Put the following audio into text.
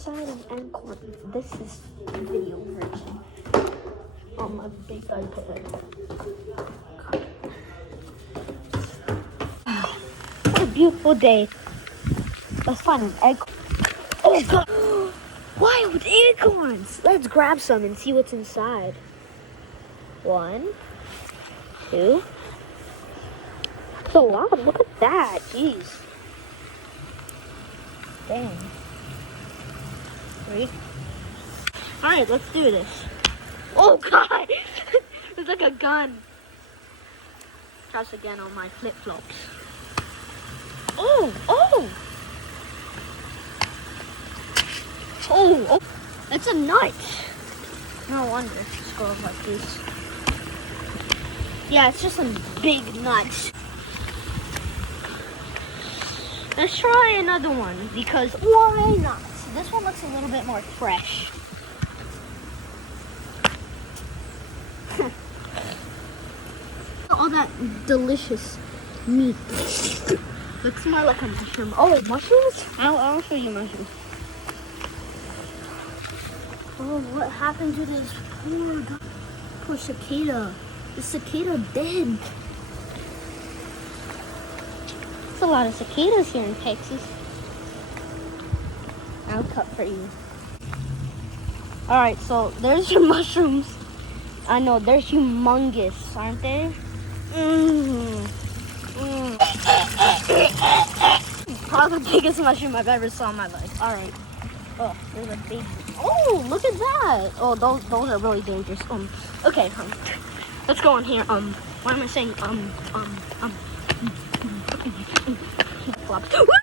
inside an acorn. This is the video version. On my big iPad. What a beautiful day. Let's find an acorn. Oh god! Wild acorns! Let's grab some and see what's inside. 1, 2. That's a lot. Look at that. Jeez. Dang. 3. Alright, let's do this. Oh god! It's like a gun. Try this again on my flip-flops. Oh! It's a nut. No wonder it grows like this. Yeah, it's just some big nuts. Let's try another one because why not? This one looks a little bit more fresh. All that delicious meat. Looks more like a mushroom. Oh, mushrooms? I'll show you mushrooms. Oh, what happened to this poor cicada? The cicada dead. There's a lot of cicadas here in Texas. I'll cut for you. Alright, so there's your mushrooms. I know, they're humongous, aren't they? Probably the biggest mushroom I've ever saw in my life. Alright. Oh, there's a big. Oh, look at that. Oh, those are really dangerous. Okay, let's go on here. What am I saying? Flops.